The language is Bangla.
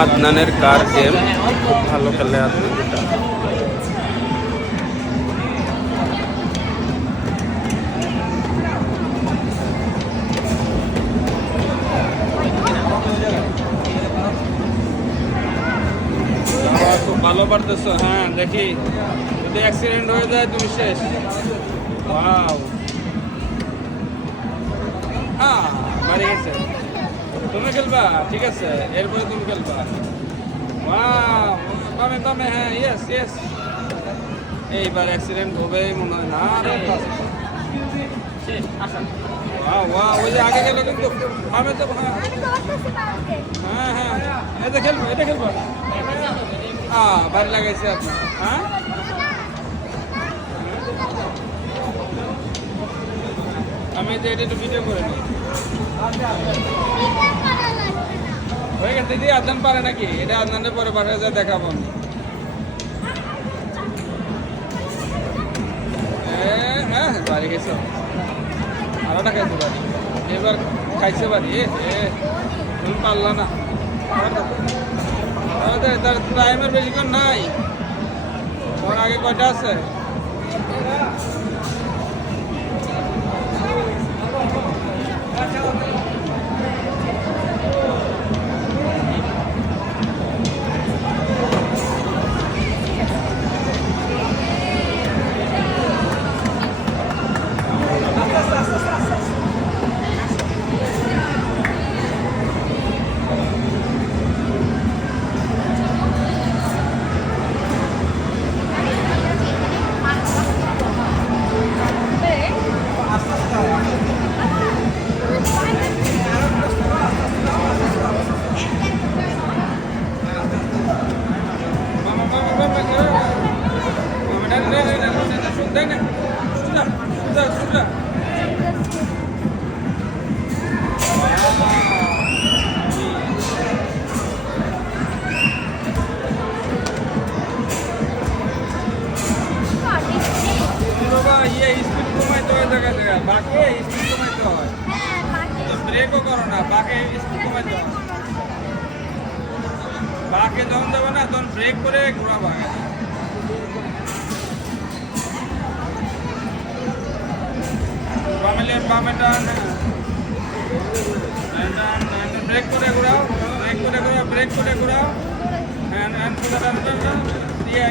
আদনানের কার গেম, খুব ভালো খেলে আদনান এটা। খুব ভালো পারতেছ। হ্যাঁ দেখি, যদি অ্যাক্সিডেন্ট হয়ে যায় তুমি শেষ। ওয়াও, হ্যাঁ বাড়ি গেছে। তুমি খেলবা, ঠিক আছে, এরপরে তুমি খেলবা। ওয়াও, বামে বামে, হ্যাঁ ইয়েস ইয়েস। এইবার অ্যাক্সিডেন্ট হবে মনে হয় না রে। ওয়াও ওয়াও, ওই যে আগে গেল কিন্তু বামে তো। হ্যাঁ হ্যাঁ হ্যাঁ, এটা খেলবো, এটা খেলবো। বাড়ি লাগাইছে আপনার। হ্যাঁ আমি এটা একটু ভিডিও করে নিই। হয়ে গেছে দিদি, আদনান পারে নাকি? এটা আদনানের পরে বাসায় যা দেখাবো আমি। হ্যাঁ বাড়ি গেছে, আরোটা খাইছে বাড়ি, এবার খাইছে বাড়ি। তুমি পারলা না, তার টাইমের বেশিক্ষণ নাই। তোমার আগে কয়টা আছে? স্পিড কমাইতে হয়, দেখা যায় বাকি স্পিড কমাইতে হয়। ব্রেকও করো না, বাকি স্পিড কমাইতে হয়। বাকি যখন যাবে না তখন ব্রেক করে ঘোরাবা। বামে টান, ব্রেক করে ঘোরাও, ব্রেক করে ঘোরাও, ব্রেক করে ঘোরাও। হ্যাঁ হ্যাঁ, দিয়ে